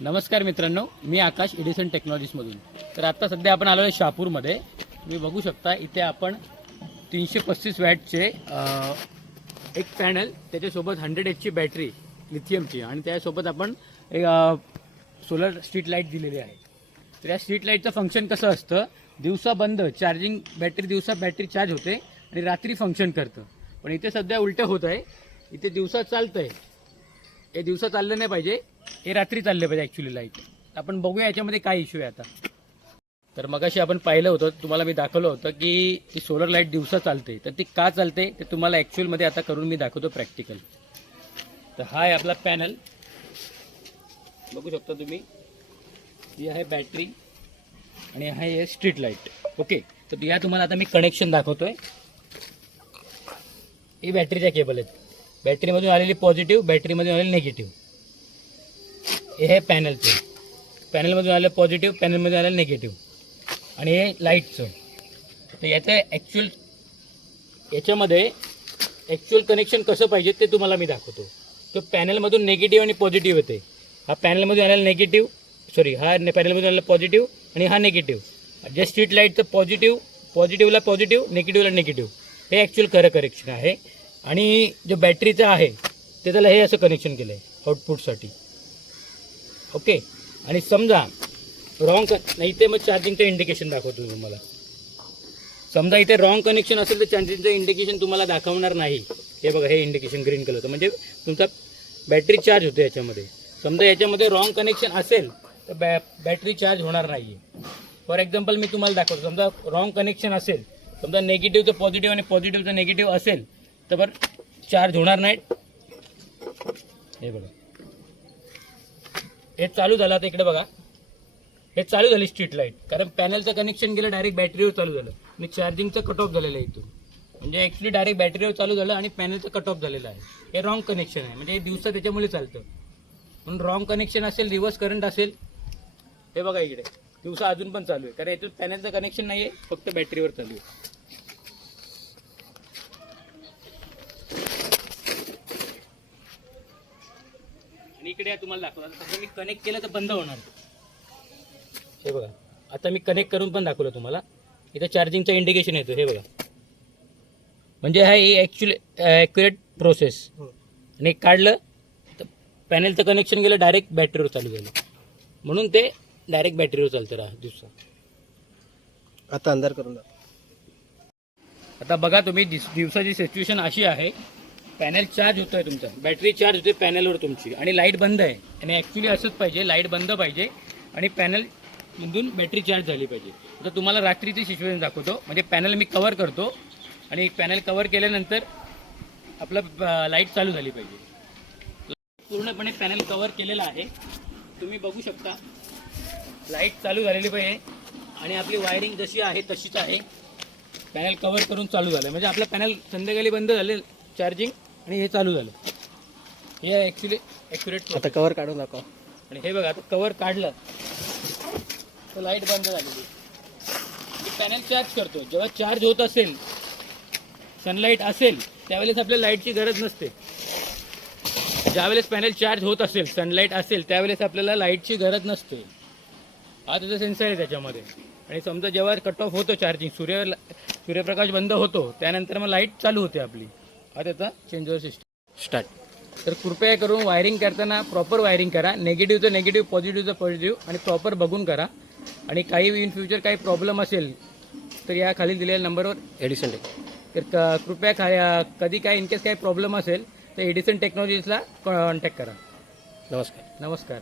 नमस्कार मित्रांनो, मी आकाश एडिसन टेक्नॉलॉजीजमधून. तर आता सध्या आपण आलो आहे शहापूरमध्ये. तुम्ही बघू शकता इथे आपण 335 वॅटचे एक पॅनल, त्याच्यासोबत 100H बॅटरी लिथियमची, आणि त्यासोबत आपण एक सोलर स्ट्रीट लाईट दिलेली आहे. तर या स्ट्रीट लाईटचं फंक्शन कसं असतं, दिवसा बंद चार्जिंग बॅटरी, दिवसा बॅटरी चार्ज होते आणि रात्री फंक्शन करतं. पण इथे सध्या उलटं होत आहे. इथे दिवसा चालतं आहे, हे दिवसा चाललं नाही पाहिजे, हे रात्री चाललं पाहिजे ॲक्च्युली लाईट. आपण बघूया याच्यामध्ये काय इश्यू आहे आता. तर मगाशी आपण पाहिलं होतं, तुम्हाला मी दाखवलं होतं की ती सोलर लाईट दिवसा चालते. तर ती का चालते ते तुम्हाला ॲक्च्युअलमध्ये आता करून मी दाखवतो प्रॅक्टिकल. तर हा आहे आपला पॅनल, बघू शकता तुम्ही. ही आहे बॅटरी आणि आहे स्ट्रीट लाईट. ओके, तर या तुम्हाला आता मी कनेक्शन दाखवतोय. ही बॅटरीच्या केबल आहेत, बॅटरीमधून आलेली पॉझिटिव्ह, बॅटरीमधून आलेली निगेटिव्ह. हे आहे पॅनलचं, पॅनलमधून आलेलं पॉझिटिव्ह, पॅनलमध्ये आलेलं निगेटिव्ह, आणि हे लाईटचं. तर याचं याच्यामध्ये ॲक्च्युअल कनेक्शन कसं पाहिजे ते तुम्हाला मी दाखवतो. तर पॅनलमधून निगेटिव्ह आणि पॉझिटिव्ह येते. हा पॅनलमधून आलेला निगेटिव्ह, हा पॅनलमधून आलेला पॉझिटिव्ह आणि हा निगेटिव्ह. जे स्ट्रीट लाईटचं पॉझिटिव्हला पॉझिटिव्ह, निगेटिव्हला निगेटिव्ह, हे ॲक्च्युअल खरं कनेक्शन आहे. आणि जो बॅटरीचं आहे ते त्याला हे असं कनेक्शन केलं आहे आउटपुटसाठी. ओके, आणि समजा रॉंग नाही ते मग चार्जिंगचं इंडिकेशन दाखवतो तुम्हाला. समजा इथे रॉंग कनेक्शन असेल तर चार्जिंगचं इंडिकेशन तुम्हाला दाखवणार नाही. हे बघा, हे इंडिकेशन ग्रीन कलरचं, म्हणजे तुमचा बॅटरी चार्ज होतो याच्यामध्ये. समजा याच्यामध्ये रॉंग कनेक्शन असेल तर बॅटरी चार्ज होणार नाही आहे. फॉर एक्झाम्पल मी तुम्हाला दाखवतो. समजा रॉंग कनेक्शन असेल, समजा नेगेटिव्हचं पॉझिटिव्ह आणि पॉझिटिव्हचं नेगेटिव्ह असेल तर बरं चार्ज होणार नाही. हे बघा, हे चालू झालं. आता इकडे बघा, हे चालू झाली स्ट्रीट लाईट, कारण पॅनलचं कनेक्शन गेलं डायरेक्ट बॅटरीवर चालू झालं आणि चार्जिंगचं कट ऑफ झालेलं आहे इथून. म्हणजे ॲक्च्युली डायरेक्ट बॅटरीवर चालू झालं आणि पॅनलचं कट ऑफ झालेलं आहे. हे रॉंग कनेक्शन आहे, म्हणजे हे दिवसा त्याच्यामुळे चालतं. म्हणून रॉंग कनेक्शन असेल, रिव्हर्स करंट असेल, हे बघा इकडे दिवसा अजून पण चालू आहे, कारण यातून पॅनलचं कनेक्शन नाही आहे, फक्त बॅटरीवर चालू आहे. आणि इकडे तुम्हाला दाखवलं, तसं मी कनेक्ट केलं तर बंद होणार. हे बघा, आता मी कनेक्ट करून पण दाखवलं तुम्हाला. इथं चार्जिंगचं इंडिकेशन येतो, हे बघा. म्हणजे हा ॲक्च्युली ॲक्युरेट प्रोसेस. आणि काढलं तर पॅनलचं कनेक्शन गेलं, डायरेक्ट बॅटरीवर चालू झालं, म्हणून ते डायरेक्ट बॅटरीवर चालतं राहा दिवसा. आता अंधार करून आता बघा तुम्ही, दिवसाची सिच्युएशन अशी आहे, पॅनल चार्ज होतो आहे तुमचा, बॅटरी चार्ज होते पॅनलवर तुमची, आणि लाईट बंद आहे. आणि ॲक्च्युली असंच पाहिजे, लाईट बंद पाहिजे आणि पॅनलमधून बॅटरी चार्ज झाली पाहिजे. तर तुम्हाला रात्रीची सिच्युएशन दाखवतो. म्हणजे पॅनल मी कवर करतो, आणि पॅनल कवर केल्यानंतर आपलं लाईट चालू झाली पाहिजे. पूर्णपणे पॅनल कवर केलेलं आहे, तुम्ही बघू शकता. लाईट चालू झालेली पाहिजे आणि आपली वायरिंग जशी आहे तशीच आहे. पॅनल कवर करून चालू झालं, म्हणजे आपलं पॅनल संध्याकाळी बंद झाले चार्जिंग, आणि हे चालू झालं. हे ॲक्च्युली ॲक्युरेट. आता कवर काढून दाखव. आणि हे बघा, आता कवर काढलं तर लाईट बंद झालेली. पॅनल चार्ज करतो, जेव्हा चार्ज होत असेल, सनलाईट असेल, त्यावेळेस आपल्याला लाईटची गरज नसते. ज्यावेळेस पॅनल चार्ज होत असेल, सनलाईट असेल, त्यावेळेस आपल्याला लाईटची गरज नसते. हा त्याचा सेन्सर आहे त्याच्यामध्ये. आणि समजा जेव्हा कट ऑफ होतो चार्जिंग, सूर्यप्रकाश बंद होतो, त्यानंतर मग लाईट चालू होते आपली. हा त्याचा चेंजओव्हर सिस्टम स्टार्ट. तर कृपया करून वायरिंग करताना प्रॉपर वायरिंग करा. नेगेटिव्हचं नेगेटिव्ह, पॉझिटिव्हचं पॉझिटिव्ह, आणि प्रॉपर बघून करा. आणि काही इन फ्युचर काही प्रॉब्लेम असेल तर या खाली दिलेल्या नंबरवर एडिसन तर कृपया कधी काय इनकेस काही प्रॉब्लेम असेल तर एडिसन टेक्नॉलॉजीजला कॉन्टॅक्ट करा. नमस्कार. नमस्कार.